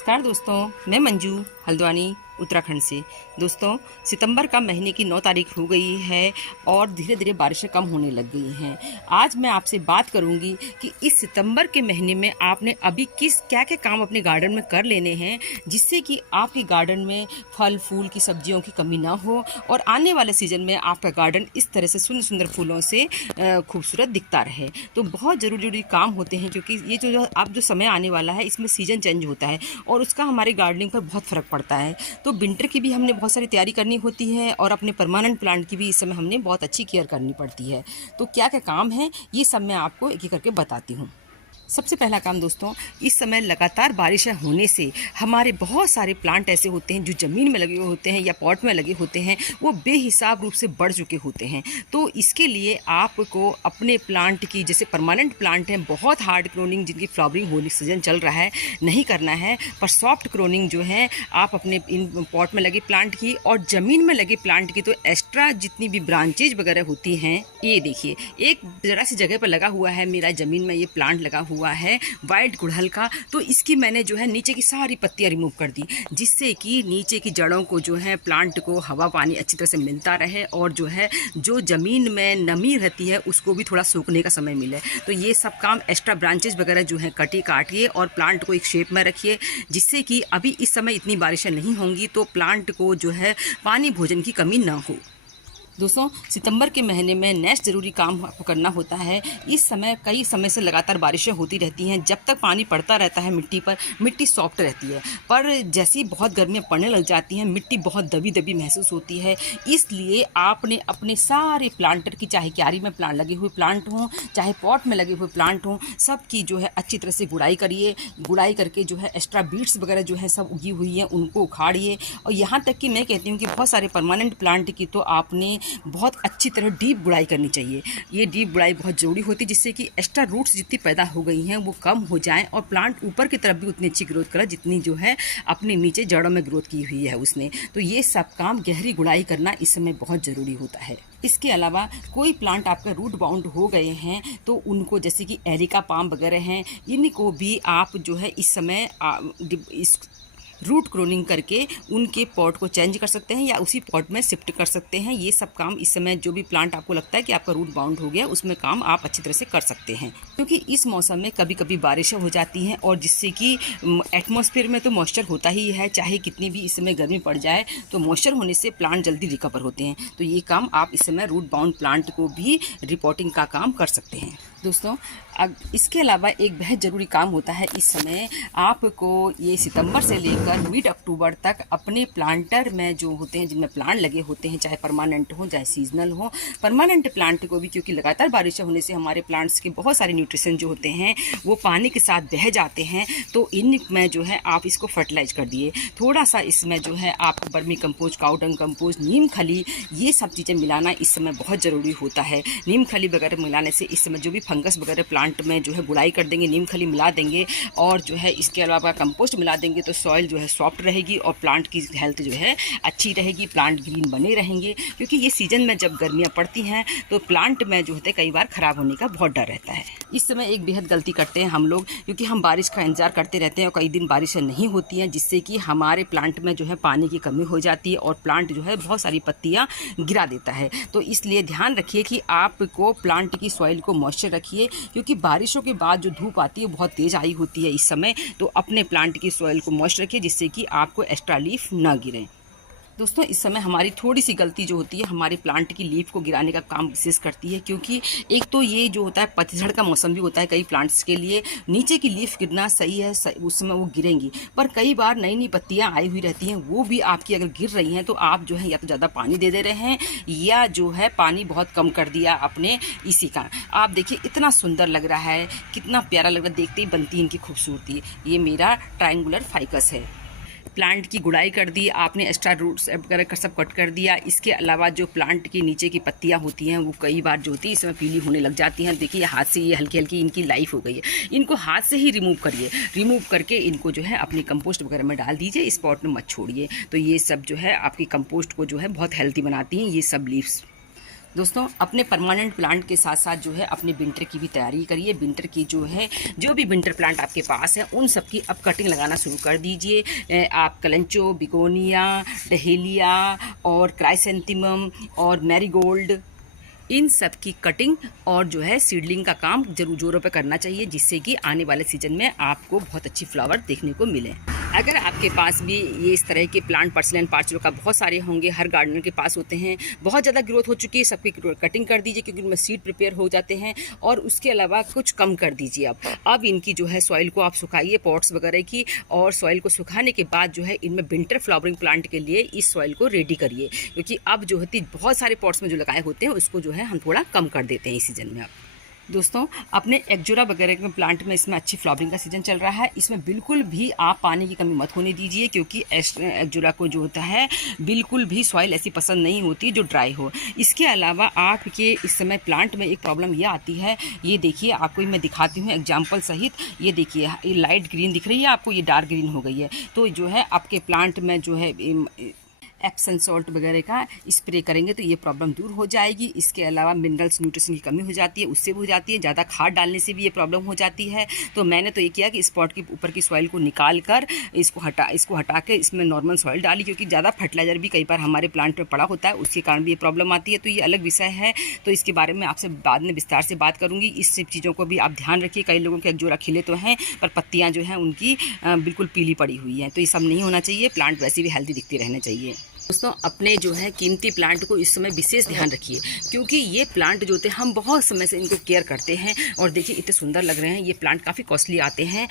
नमस्कार दोस्तों, मैं मंजू हल्द्वानी उत्तराखंड से। दोस्तों, सितंबर का महीने की 9 तारीख हो गई है और धीरे धीरे बारिशें कम होने लग गई हैं। आज मैं आपसे बात करूंगी कि इस सितंबर के महीने में आपने अभी क्या क्या काम अपने गार्डन में कर लेने हैं जिससे कि आपके गार्डन में फल फूल की सब्जियों की कमी ना हो और आने वाले सीजन में आपका गार्डन इस तरह से सुंदर सुंदर फूलों से खूबसूरत दिखता रहे। तो बहुत ज़रूरी ज़रूरी काम होते हैं क्योंकि ये जो अब जो समय आने वाला है इसमें सीजन चेंज होता है और उसका हमारे गार्डनिंग पर बहुत फ़र्क पड़ता है। तो विंटर की भी हमने बहुत सारी तैयारी करनी होती है और अपने परमानेंट प्लांट की भी इस समय हमने बहुत अच्छी केयर करनी पड़ती है। तो क्या क्या काम है ये सब मैं आपको एक एक करके बताती हूँ। सबसे पहला काम दोस्तों, इस समय लगातार बारिशें होने से हमारे बहुत सारे प्लांट ऐसे होते हैं जो ज़मीन में लगे हुए होते हैं या पॉट में लगे होते हैं, वो बेहिसाब रूप से बढ़ चुके होते हैं। तो इसके लिए आपको अपने प्लांट की, जैसे परमानेंट प्लांट हैं, बहुत हार्ड क्रोनिंग जिनकी फ्लावरिंग होली सीजन चल रहा है, नहीं करना है, पर सॉफ्ट क्रोनिंग जो है आप अपने इन पॉट में लगे प्लांट की और ज़मीन में लगे प्लांट की, तो एक्स्ट्रा जितनी भी ब्रांचेज वगैरह होती हैं, ये देखिए एक ज़रा सी जगह पर लगा हुआ है मेरा ज़मीन में ये प्लांट लगा हुआ है वाइट गुड़हल का। तो इसकी मैंने जो है नीचे की सारी पत्तियां रिमूव कर दी जिससे कि नीचे की जड़ों को जो है प्लांट को हवा पानी अच्छी तरह से मिलता रहे और जो है जो ज़मीन में नमी रहती है उसको भी थोड़ा सूखने का समय मिले। तो ये सब काम एक्स्ट्रा ब्रांचेज वगैरह जो है काटिए और प्लांट को एक शेप में रखिए जिससे कि अभी इस समय इतनी बारिशें नहीं होंगी तो प्लांट को जो है पानी भोजन की कमी ना हो। दोस्तों, सितंबर के महीने में नेक्स्ट ज़रूरी काम आपको करना होता है। इस समय कई समय से लगातार बारिशें होती रहती हैं, जब तक पानी पड़ता रहता है मिट्टी पर, मिट्टी सॉफ्ट रहती है, पर जैसे ही बहुत गर्मियाँ पड़ने लग जाती हैं मिट्टी बहुत दबी दबी महसूस होती है। इसलिए आपने अपने सारे प्लांटर की, चाहे क्यारी में प्लांट लगे हुए प्लांट हों चाहे पॉट में लगे हुए प्लांट हों, सब की जो है अच्छी तरह से गुड़ाई करिए। गुड़ाई करके जो है एक्स्ट्रा बीट्स वगैरह जो है सब उगी हुई हैं उनको उखाड़िए। और यहाँ तक कि मैं कहती हूँ कि बहुत सारे परमानेंट प्लांट की तो आपने बहुत अच्छी तरह डीप गुड़ाई करनी चाहिए। ये डीप गुड़ाई बहुत ज़रूरी होती है जिससे कि एक्स्ट्रा रूट्स जितनी पैदा हो गई हैं वो कम हो जाएं और प्लांट ऊपर की तरफ भी उतनी अच्छी ग्रोथ करे जितनी जो है अपने नीचे जड़ों में ग्रोथ की हुई है उसने। तो ये सब काम गहरी गुड़ाई करना इस समय बहुत ज़रूरी होता है। इसके अलावा कोई प्लांट आपका रूट बाउंड हो गए हैं तो उनको, जैसे कि एरिका पाम वगैरह हैं, इनको भी आप जो है इस समय इस रूट क्रोनिंग करके उनके पॉट को चेंज कर सकते हैं या उसी पॉट में शिफ्ट कर सकते हैं। ये सब काम इस समय जो भी प्लांट आपको लगता है कि आपका रूट बाउंड हो गया उसमें काम आप अच्छी तरह से कर सकते हैं, क्योंकि इस मौसम में कभी कभी बारिशें हो जाती हैं और जिससे कि एटमॉस्फेयर में तो मॉइस्चर होता ही है, चाहे कितनी भी इस समय गर्मी पड़ जाए तो मॉइस्चर होने से प्लांट जल्दी रिकवर होते हैं। तो ये काम आप इस समय रूट बाउंड प्लांट को भी रिपोर्टिंग का काम कर सकते हैं। दोस्तों, इसके अलावा एक बेहद ज़रूरी काम होता है इस समय आपको, ये सितंबर से लेकर मिड अक्टूबर तक अपने प्लांटर में जो होते हैं, जिनमें प्लांट लगे होते हैं, चाहे परमानेंट हो चाहे सीजनल हो, परमानेंट प्लांट को भी, क्योंकि लगातार बारिशें होने से हमारे प्लांट्स के बहुत सारे न्यूट्रिशन जो होते हैं वो पानी के साथ बह जाते हैं। तो इनमें जो है आप इसको फर्टिलाइज कर दिए। थोड़ा सा इसमें जो है आप वर्मी कंपोस्ट, काऊ डंग कंपोस्ट, नीम खली, ये सब चीज़ें मिलाना इस समय बहुत ज़रूरी होता है। नीम खली वगैरह मिलाने से इस समय जो भी फंगस वगैरह प्लांट में जो है गुड़ाई कर देंगे, नीम खली मिला देंगे और जो है इसके अलावा कंपोस्ट मिला देंगे तो सॉइल जो है सॉफ्ट रहेगी और प्लांट की हेल्थ जो है अच्छी रहेगी, प्लांट ग्रीन बने रहेंगे। क्योंकि ये सीजन में जब गर्मियाँ पड़ती हैं तो प्लांट में जो होते हैं कई बार ख़राब होने का बहुत डर रहता है। इस समय एक बेहद गलती करते हैं हम लोग, क्योंकि हम बारिश का इंतजार करते रहते हैं और कई दिन बारिशें नहीं होती हैं जिससे कि हमारे प्लांट में जो है पानी की कमी हो जाती है और प्लांट जो है बहुत सारी पत्तियाँ गिरा देता है। तो इसलिए ध्यान रखिए कि आपको प्लांट की सॉइल को मॉइस्चर रखिए, क्योंकि बारिशों के बाद जो धूप आती है बहुत तेज़ आई होती है इस समय। तो अपने प्लांट की सॉइल को मॉइस्चर रखिए जिससे कि आपको एक्स्ट्रा लीफ ना गिरे। दोस्तों, इस समय हमारी थोड़ी सी गलती जो होती है हमारे प्लांट की लीफ को गिराने का काम विशेष करती है, क्योंकि एक तो ये जो होता है पतझड़ का मौसम भी होता है कई प्लांट्स के लिए, नीचे की लीफ गिरना सही है, उस समय वो गिरेंगी, पर कई बार नई नई पत्तियां आई हुई रहती हैं, वो भी आपकी अगर गिर रही हैं तो आप जो है या तो ज़्यादा पानी दे दे रहे हैं या जो है पानी बहुत कम कर दिया आपने। इसी का आप देखिए इतना सुंदर लग रहा है, कितना प्यारा लग रहा है, देखते ही बनती है इनकी खूबसूरती। ये मेरा ट्रायंगुलर फाइकस है। प्लांट की गुड़ाई कर दी आपने, एक्स्ट्रा रूट्स वगैरह सब कट कर दिया। इसके अलावा जो प्लांट की नीचे की पत्तियां होती हैं वो कई बार जो होती है इसमें पीली होने लग जाती हैं। देखिए हाथ से ये हल्की हल्की इनकी लाइफ हो गई है, इनको हाथ से ही रिमूव करिए। रिमूव करके इनको जो है अपनी कंपोस्ट वगैरह में डाल दीजिए, इस पॉट में मत छोड़िए। तो ये सब जो है आपकी कंपोस्ट को जो है बहुत हेल्थी बनाती हैं ये सब लीव्स। दोस्तों अपने परमानेंट प्लांट के साथ साथ जो है अपने विंटर की भी तैयारी करिए। विंटर की जो है जो भी विंटर प्लांट आपके पास है उन सब की अब कटिंग लगाना शुरू कर दीजिए। आप कलेंचो, बिगोनिया, डहेलिया और क्राइसेंथेमम और मैरीगोल्ड, इन सब की कटिंग और जो है सीडलिंग का काम जरूर जोरों पे करना चाहिए, जिससे कि आने वाले सीजन में आपको बहुत अच्छी फ्लावर देखने को मिले। अगर आपके पास भी ये इस तरह के प्लांट पर्सिलेन पार्चुला का बहुत सारे होंगे, हर गार्डनर के पास होते हैं, बहुत ज़्यादा ग्रोथ हो चुकी है, सबकी कटिंग कर दीजिए क्योंकि उनमें सीड प्रिपेयर हो जाते हैं। और उसके अलावा कुछ कम कर दीजिए। अब इनकी जो है सॉइल को आप सुखाइए, पॉट्स वगैरह की, और सॉइल को सुखाने के बाद जो है इनमें विंटर फ्लावरिंग प्लांट के लिए इस सॉइल को रेडी करिए, क्योंकि अब जो होती बहुत सारे पॉट्स में जो लगाए होते हैं उसको जो है हम थोड़ा कम कर देते हैं इस सीजन में। अब दोस्तों अपने एक्जोरा वगैरह के प्लांट में इसमें अच्छी फ्लावरिंग का सीजन चल रहा है, इसमें बिल्कुल भी आप पानी की कमी मत होने दीजिए, क्योंकि एक्जोरा को जो होता है बिल्कुल भी सॉइल ऐसी पसंद नहीं होती जो ड्राई हो। इसके अलावा आपके इस समय प्लांट में एक प्रॉब्लम ये आती है, ये देखिए आपको मैं दिखाती हूँ एग्जाम्पल सहित। ये देखिए ये लाइट ग्रीन दिख रही है आपको, ये डार्क ग्रीन हो गई है। तो जो है आपके प्लांट में जो है एप्सम सॉल्ट वगैरह का स्प्रे करेंगे तो ये प्रॉब्लम दूर हो जाएगी। इसके अलावा मिनरल्स न्यूट्रिशन की कमी हो जाती है, उससे भी हो जाती है, ज़्यादा खाद डालने से भी ये प्रॉब्लम हो जाती है। तो मैंने तो ये किया कि स्पॉट के ऊपर की सॉइल को निकाल कर इसको हटा के इसमें नॉर्मल सॉइल डाली, क्योंकि ज़्यादा फर्टिलाइजर भी कई बार हमारे प्लांट में पड़ा होता है, उसके कारण भी ये प्रॉब्लम आती है। तो ये अलग विषय है, तो इसके बारे में आपसे बाद में विस्तार से बात करूँगी। इस सब चीज़ों को भी आप ध्यान रखिए। कई लोगों के एक्जोरा खिले तो हैं पर पत्तियाँ जो हैं उनकी बिल्कुल पीली पड़ी हुई हैं, तो ये सब नहीं होना चाहिए। प्लांट वैसे भी हेल्दी दिखते रहने चाहिए। दोस्तों अपने जो है कीमती प्लांट को इस समय विशेष ध्यान रखिए, क्योंकि ये प्लांट जो होते हैं हम बहुत समय से इनको केयर करते हैं, और देखिए इतने सुंदर लग रहे हैं। ये प्लांट काफ़ी कॉस्टली आते हैं,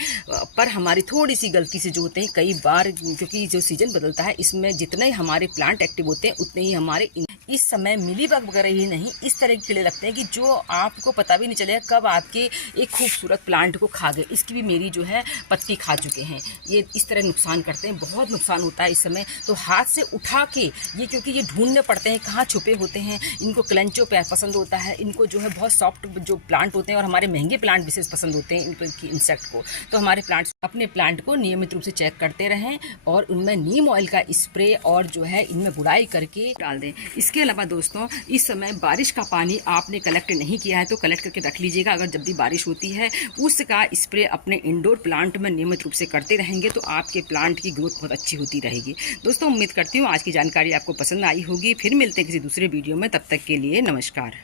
पर हमारी थोड़ी सी गलती से जो होते हैं कई बार, क्योंकि जो सीजन बदलता है इसमें जितने ही हमारे प्लांट एक्टिव होते हैं उतने ही हमारे इस समय मिलीबग वगैरह ही नहीं, इस तरह के कीड़े लगते हैं कि जो आपको पता भी नहीं चलेगा कब आपके एक खूबसूरत प्लांट को खा गए। इसकी भी मेरी जो है पत्ती खा चुके हैं। ये इस तरह नुकसान करते हैं, बहुत नुकसान होता है इस समय। तो हाथ से उठा के ये, क्योंकि ये ढूंढने पड़ते हैं कहाँ छुपे होते हैं। इनको क्लेंचो पसंद होता है, इनको जो है बहुत सॉफ्ट जो प्लांट होते हैं और हमारे महंगे प्लांट विशेष पसंद होते हैं इनकी इंसेक्ट को। तो हमारे प्लांट्स, अपने प्लांट को नियमित रूप से चेक करते रहें और उनमें नीम ऑयल का स्प्रे और जो है इनमें गुड़ाई करके डाल दें। इसके अलावा दोस्तों इस समय बारिश का पानी आपने कलेक्ट नहीं किया है तो कलेक्ट करके रख लीजिएगा। अगर जब भी बारिश होती है उसका स्प्रे अपने इंडोर प्लांट में नियमित रूप से करते रहेंगे तो आपके प्लांट की ग्रोथ बहुत अच्छी होती रहेगी। दोस्तों उम्मीद करती हूँ आज की जानकारी आपको पसंद आई होगी। फिर मिलते हैं किसी दूसरे वीडियो में, तब तक के लिए नमस्कार।